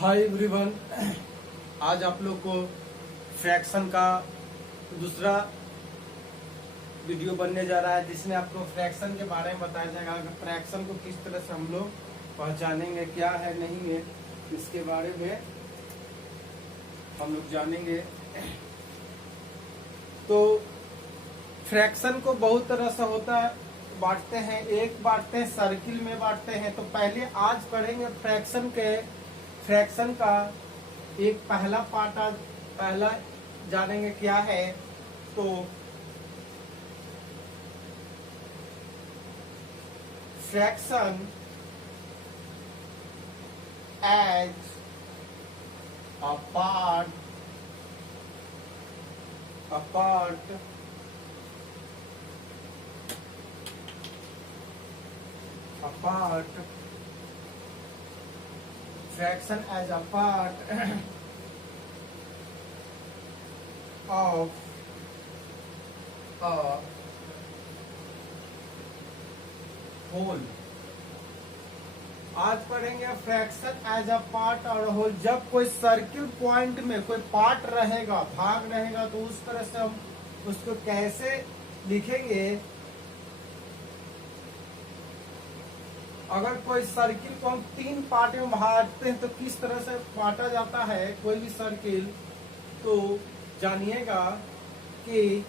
Hi everyone. आज आप लोग को फ्रैक्शन का दूसरा वीडियो बनने जा रहा है, जिसमें आपको फ्रैक्शन के बारे में बताया जाएगा कि फ्रैक्शन को किस तरह से हम लोग पहचानेंगे, क्या है नहीं है, इसके बारे में हम लोग जानेंगे। तो फ्रैक्शन को बहुत तरह से होता है, बांटते हैं। एक बांटते हैं सर्किल में बांटते हैं। तो पहले आज पढ़ेंगे फ्रैक्शन का एक पहला पार्ट। आज पहला जानेंगे क्या है। तो fraction as a part fraction as a part of a whole। आज पढ़ेंगे फ्रैक्शन एज अ पार्ट और होल। जब कोई सर्किल पॉइंट में कोई पार्ट रहेगा, भाग रहेगा, तो उस तरह से हम उसको कैसे लिखेंगे। अगर कोई सर्किल को हम तीन पार्ट में बांटते हैं तो किस तरह से बांटा जाता है कोई भी सर्किल, तो जानिएगा कि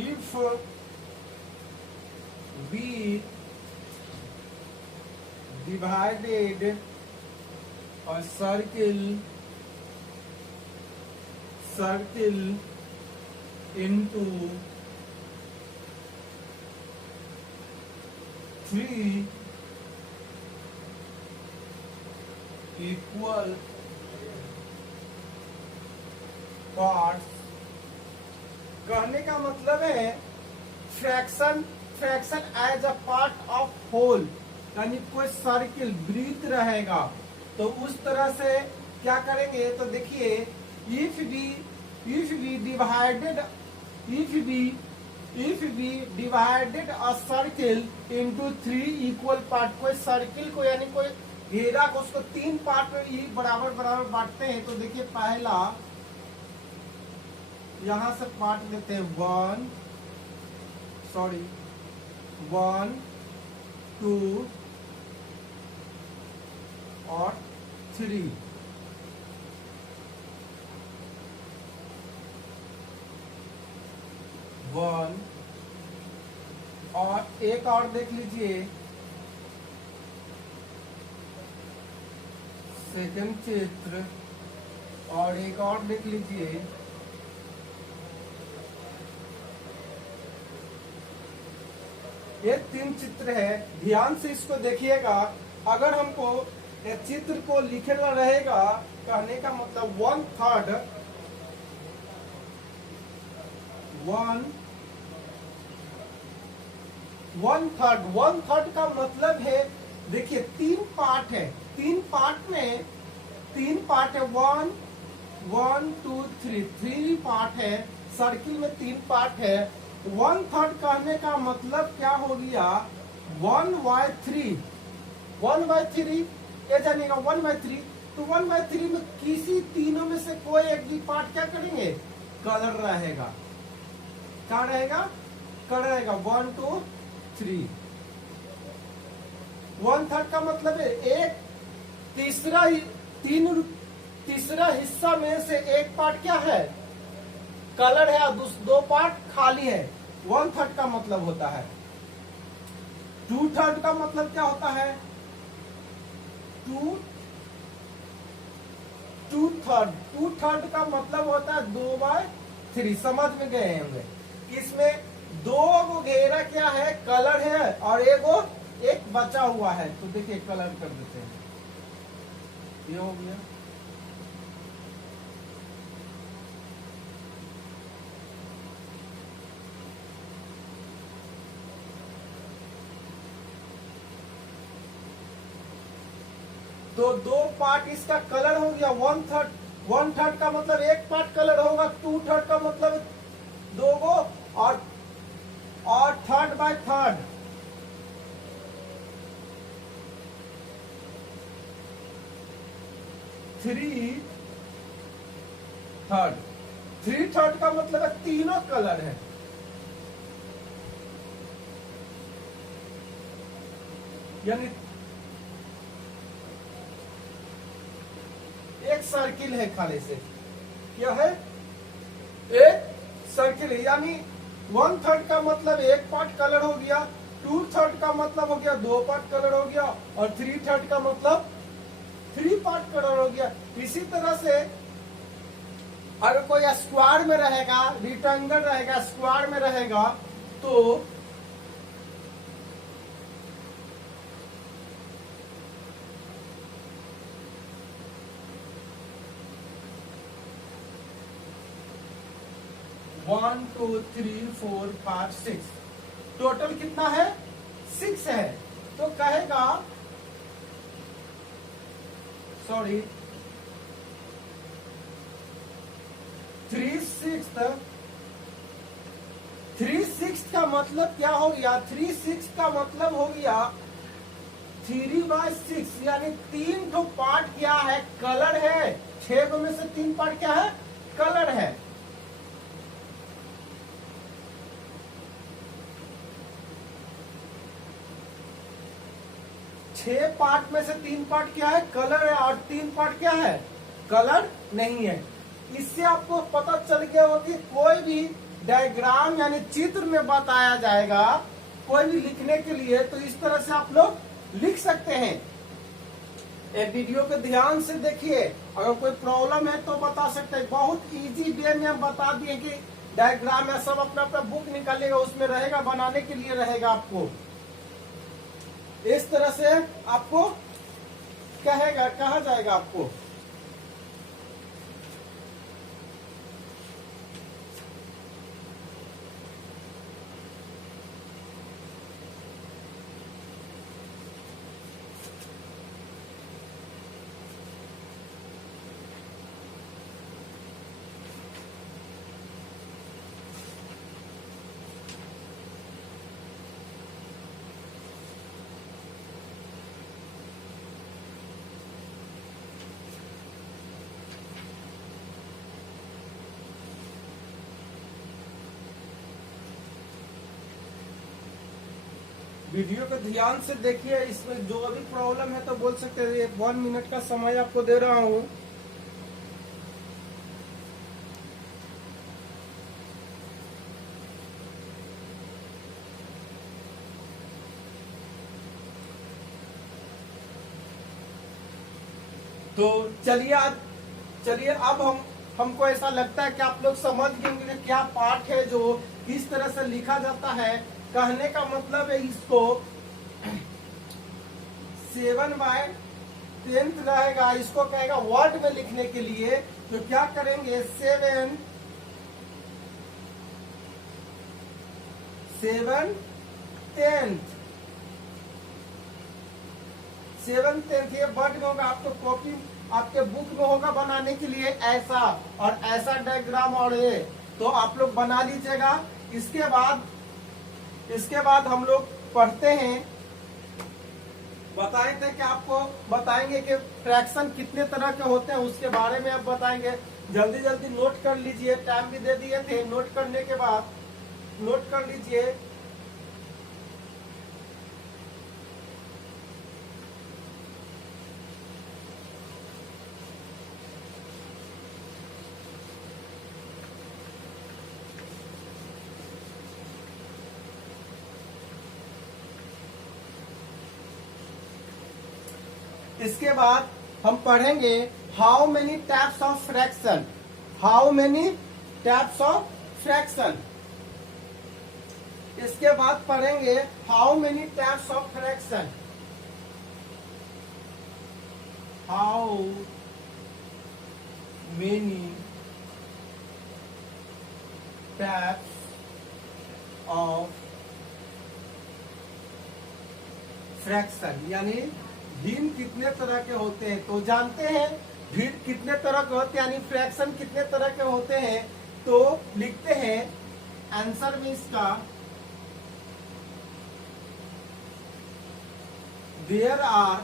if we divided a circle into three equal parts। कहने का मतलब है fraction as a part of whole, यानी कोई सर्किल वृत्त रहेगा तो उस तरह से क्या करेंगे। तो देखिए, if we divided a circle into three equal part। कोई सर्किल को यानी कोई घेरा को उसको तीन पार्ट में ही बराबर बराबर बांटते हैं। तो देखिए, पहला यहां से पार्ट लेते हैं, 1 2 और 3। और एक और देख लीजिए, सेकंड चित्र, और एक और देख लीजिए, ये तीन चित्र है। ध्यान से इसको देखिएगा। अगर हमको ये चित्र को लिखना रहेगा, कहने का मतलब 1/3 का मतलब है, देखिए तीन पार्ट है, तीन पार्ट है, 1 2 3 पार्ट है। सर्किल में तीन पार्ट है। 1/3 कहने का मतलब क्या हो गया, 1/3 ये जानेगा 1/3। तो 1/3 में किसी तीनों में से कोई एक भी पार्ट क्या करेंगे, कलर रहेगा। क्या रहेगा, कलर रहेगा। 1 2 3। 1/3 का मतलब है एक तीसरा हिस्सा में से एक पार्ट क्या है, कलर है, और दो पार्ट खाली है। 1/3 का मतलब होता है। 2/3 का मतलब क्या होता है, 2/3 का मतलब होता है 2/3। समझ में गए होंगे। इसमें दो को घेरा क्या है, कलर है, और एक बचा हुआ है। तो देखिए, कलर कर देते हैं, ये हो गया। तो दो पार्ट इसका कलर हो गया। 1/3 का मतलब एक पार्ट कलर होगा। 2/3 का मतलब दो गो, और 3/3 3/3 3/3 का मतलब है तीनों कलर है। यानी एक सर्किल है खाली से, क्या है? एक सर्किल है। यानी 1/3 का मतलब एक पार्ट कलर हो गया, 2/3 का मतलब हो गया 2 पार्ट कलर हो गया, और 3/3 का मतलब 3 पार्ट कलर हो गया। इसी तरह से अगर कोई स्क्वायर में रहेगा, रेक्टेंगल रहेगा, स्क्वायर में रहेगा, तो one two three four five six, total कितना है? 6 है। तो कहेगा, सॉरी, 3/6 का मतलब क्या हो गया? 3/6 का मतलब हो गया 3/6, यानी 3 ठो पार्ट क्या है? कलर है। 6 में से 3 पार्ट क्या है? कलर है। छह पार्ट में से 3 पार्ट क्या है? कलर है, और 3 पार्ट क्या है? कलर नहीं है। इससे आपको पता चल गया हो कि कोई भी डायग्राम यानी चित्र में बताया जाएगा, कोई भी लिखने के लिए, तो इस तरह से आप लोग लिख सकते हैं। एक वीडियो को ध्यान से देखिए, अगर कोई प्रॉब्लम है तो बता सकते हैं। बहुत इजी वे में हम बता दिए कि डायग्राम है, सब अपना अपना बुक निकालिएगा, उसमें रहेगा, बनाने के लिए रहेगा। आपको इस तरह से आपको कहा जाएगा आपको। वीडियो को ध्यान से देखिए, इसमें जो भी प्रॉब्लम है तो बोल सकते हैं। 1 मिनट का समय आपको दे रहा हूँ। तो चलिए अब हमको ऐसा लगता है कि आप लोग समझ गए होंगे कि क्या पार्ट है, जो किस तरह से लिखा जाता है। कहने का मतलब है इसको 7/10 रहेगा, इसको कहेगा वर्ड में लिखने के लिए। तो क्या करेंगे? 7/10 ये वर्ड में होगा। आपको कॉपी आपके बुक में होगा बनाने के लिए ऐसा और ऐसा डायग्राम, और ये तो आप लोग बना लीजिएगा। इसके बाद हम लोग पढ़ते हैं, बताए थे कि आपको बताएंगे कि फ्रैक्शन कितने तरह के होते हैं, उसके बारे में अब बताएंगे। जल्दी जल्दी नोट कर लीजिए, टाइम भी दे दिए थे। नोट करने के बाद नोट कर लीजिए। इसके बाद हम पढ़ेंगे how many types of fraction. How many types of fraction. इसके बाद पढ़ेंगे how many types of fraction. How many types of fraction, यानी भिन्न कितने तरह के होते हैं। तो जानते हैं भिन्न कितने तरह के होते हैं, यानी फ्रैक्शन कितने तरह के होते हैं। तो लिखते हैं आंसर में इसका, there are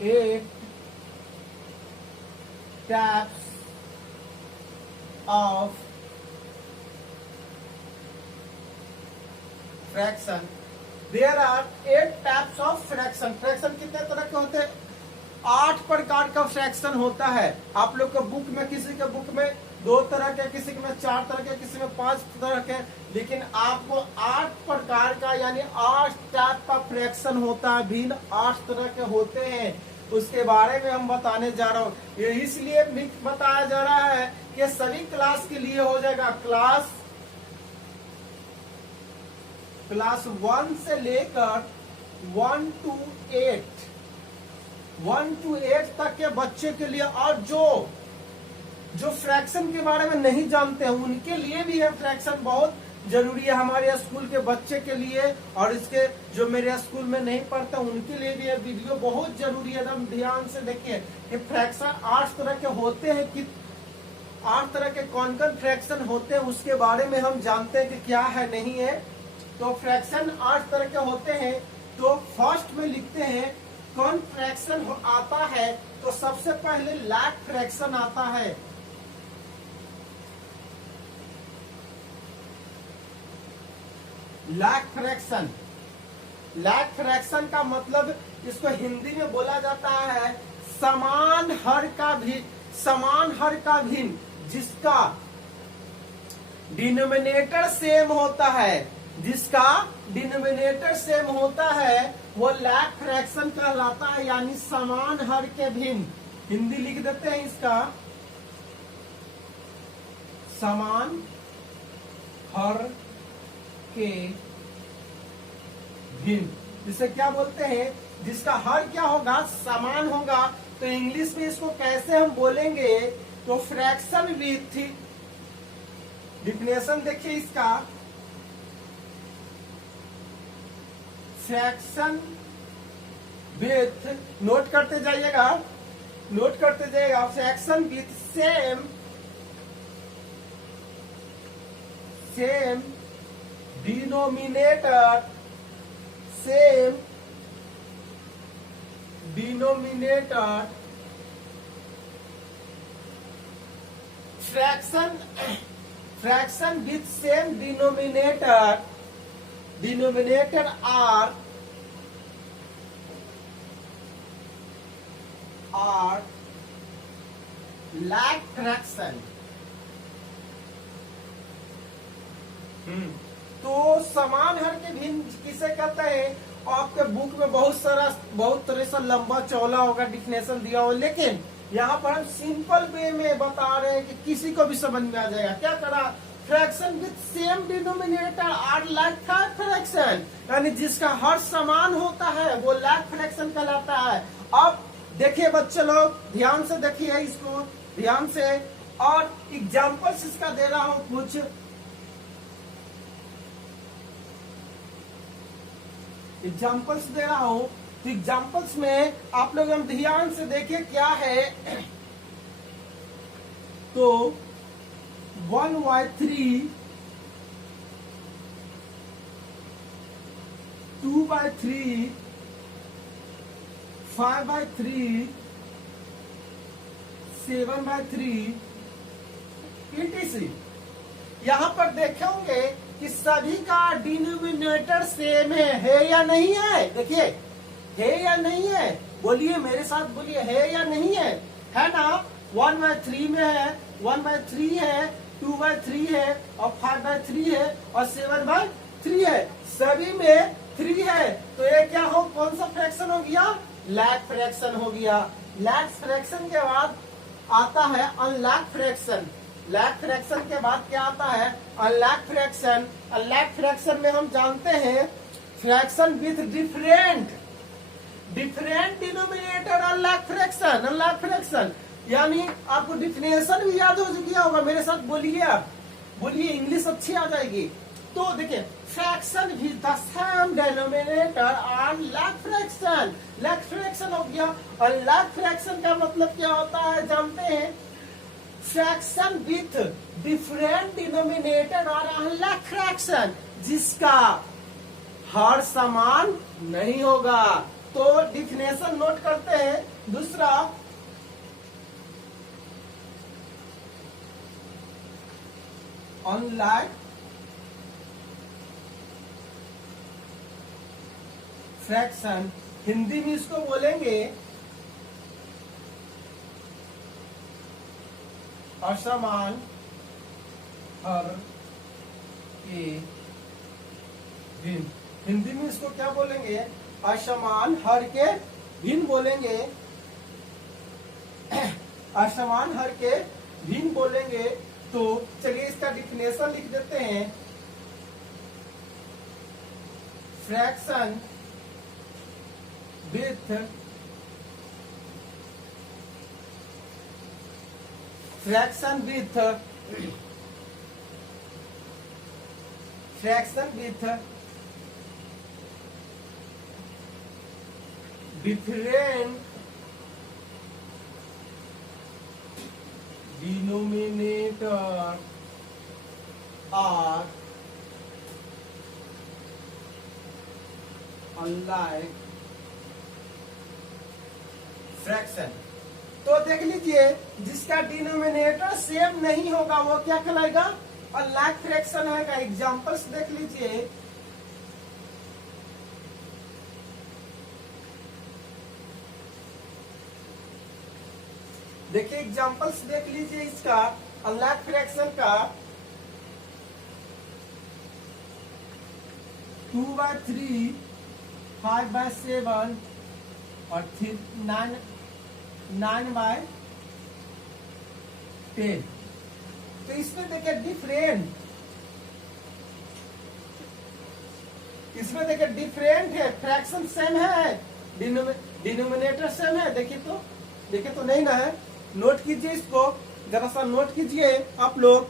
8 types of fraction. There are 8 types of fraction. Fraction कितने तरह के होते हैं? 8 प्रकार का फ्रैक्शन होता है। आप लोग के बुक में, किसी के बुक में 2 तरह के, किसी में 4 तरह के, किसी में 5 तरह के, लेकिन आपको 8 प्रकार का यानी 8 टाइप का फ्रैक्शन होता है। भिन्न 8 तरह के होते हैं, उसके बारे में हम बताने जा रहा हूँ। ये इसलिए बताया जा रहा है कि सभी क्लास के लिए हो जाएगा। क्लास 1 से लेकर 1 to 8 तक के बच्चे के लिए, और जो फ्रैक्शन के बारे में नहीं जानते हैं उनके लिए भी है। फ्रैक्शन बहुत जरूरी है हमारे स्कूल के बच्चे के लिए, और इसके जो मेरे स्कूल में नहीं पढ़ते उनके लिए भी ये वीडियो बहुत जरूरी है। एकदम ध्यान से देखिए कि फ्रैक्शन 8 तरह के होते हैं, कि 8 तरह के कौन कौन फ्रैक्शन होते हैं उसके बारे में हम जानते हैं कि क्या है नहीं है। तो फ्रैक्शन 8 तरह के होते हैं। तो फर्स्ट में लिखते हैं कौन फ्रैक्शन आता है। तो सबसे पहले लैग फ्रैक्शन आता है। लैग फ्रैक्शन का मतलब इसको हिंदी में बोला जाता है समान हर का भिन्न, जिसका डिनोमिनेटर सेम होता है, वो लैग फ्रैक्शन कहलाता है, यानी समान हर के भिन्न। हिंदी लिख देते हैं इसका, समान हर के भिन्न। जिसे क्या बोलते हैं? जिसका हर क्या होगा? समान होगा। तो इंग्लिश में इसको कैसे हम बोलेंगे? तो फ्रैक्शन विथ, डिफिनेशन देखिए इसका, फ्रैक्शन विथ, नोट करते जाइएगा। Fraction with same denominator, fraction with same denominator are like fraction. तो समान हर के भिन्न किसे कहते हैं? आपके बुक में बहुत तरह से लंबा चौड़ा होगा डिफिनेशन दिया हो, लेकिन यहाँ पर हम सिंपल वे में बता रहे हैं कि किसी को भी समझ में आ जाएगा। क्या करा? Fraction with same denominator are like fraction, यानी जिसका हर समान होता है वो लैग फ्रैक्शन कहलाता है। अब देखिए बच्चे लोग, ध्यान से देखिए इसको, ध्यान से, और एग्जाम्पल्स इसका दे रहा हूं कुछ। एग्जाम्पल्स दे रहा हूं, तो एग्जाम्पल्स में आप लोग हम ध्यान से देखिए क्या है। तो 1/3, 2/3, 5/3, 7/3 etc। यहाँ पर देखेंगे कि सभी का डिनोमिनेटर सेम है या नहीं है? देखिए, है या नहीं है? बोलिए मेरे साथ, बोलिए है या नहीं है? है ना? 1/3 में है, 1/3 है, 2/3 है, और 5/3 है, और 7/3 है। सभी में 3 है। तो ये क्या हो, कौन सा फ्रैक्शन हो गया? लैग फ्रैक्शन हो गया। लैग फ्रैक्शन के बाद आता है अनलैग फ्रैक्शन। लैग फ्रैक्शन के बाद क्या आता है? अनलैग फ्रैक्शन। अनलैग फ्रैक्शन में हम जानते हैं fraction with different denominator, unlike fraction. यानी आपको डिफिनेशन भी याद हो गया होगा। मेरे साथ बोलिए, आप बोलिए, इंग्लिश अच्छी आ जाएगी। तो देखिए, fraction with the same denominator are like fraction. Like fraction हो गया। और लैग फ्रैक्शन का मतलब क्या होता है जानते हैं? फ्रैक्शन विथ डिफरेंट डिनोमिनेटर और अनलैग फ्रैक्शन, जिसका हर समान नहीं होगा। तो डिफिनेशन नोट करते हैं। दूसरा, अनलाइक फ्रैक्शन, हिंदी में इसको बोलेंगे असमान हर के भिन्न। हिंदी में इसको क्या बोलेंगे? असमान हर के भिन्न बोलेंगे। असमान हर के भिन्न बोलेंगे। तो चलिए इसका डिफिनेशन लिख देते हैं। Fraction with different denominator are unlike fraction. तो देख लीजिए, जिसका डिनोमिनेटर सेम नहीं होगा वो क्या कहलाएगा? अनलाइक फ्रैक्शन होगा। एग्जांपल्स देख लीजिए। देखिए एग्जांपल्स देख लीजिए इसका अनलाइक फ्रैक्शन का। 2/3, 5/7 और 9/10। तो इसमें देखिए डिफरेंट है, फ्रैक्शन सेम है, डिनोमिनेटर सेम है। देखिए तो नहीं ना है। नोट कीजिए इसको, जरा सा नोट कीजिए आप लोग।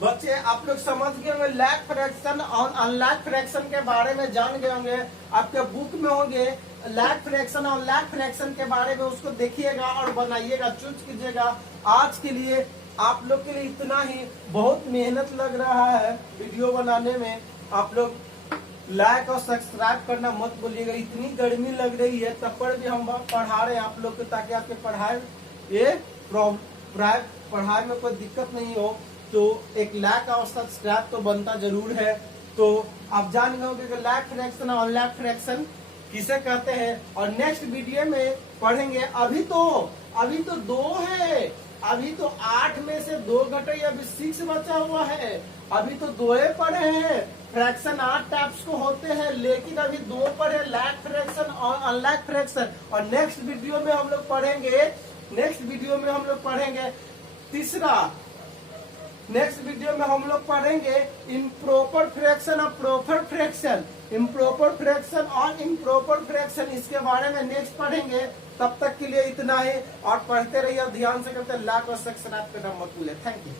बच्चे आप लोग समझ गए होंगे लैक फ्रैक्शन और अनलैक फ्रैक्शन के बारे में जान गए होंगे। आपके बुक में होंगे लैक फ्रैक्शन और लैक फ्रैक्शन के बारे में, उसको देखिएगा और बनाइएगा, चूज कीजिएगा। आज के लिए आप लोग के लिए इतना ही। बहुत मेहनत लग रहा है वीडियो बनाने में। आप लोग लाइक और सब्सक्राइब करना मत भूलिएगा। इतनी गर्मी लग रही है तब पर भी हम पढ़ा रहे हैं आप लोग को, ताकि आपके पढ़ाई में कोई दिक्कत नहीं हो। तो एक लाइक और सब्सक्राइब तो बनता जरूर है। तो आप जान गए होंगे कि लाइक फ्रैक्शन और अनलाइक फ्रैक्शन किसे कहते हैं, और नेक्स्ट वीडियो में पढ़ेंगे। अभी तो 2 है, अभी तो 8 में से 2 घटे, अभी 6 बचा हुआ है। अभी तो 2 पढ़े हैं। फ्रैक्शन 8 टाइप्स को होते हैं, लेकिन अभी 2 पढ़े, लाइक फ्रैक्शन और अनलाइक फ्रैक्शन। और नेक्स्ट वीडियो में हम लोग पढ़ेंगे तीसरा। नेक्स्ट वीडियो में हम लोग पढ़ेंगे इम्प्रॉपर फ्रैक्शन और प्रॉपर फ्रैक्शन। इम्प्रॉपर फ्रैक्शन और इम्प्रॉपर फ्रैक्शन, इसके बारे में नेक्स्ट पढ़ेंगे। तब तक के लिए इतना ही, और पढ़ते रहिए, ध्यान से करते, लाइक और सब्सक्राइब करना मत भूलिए। Thank you.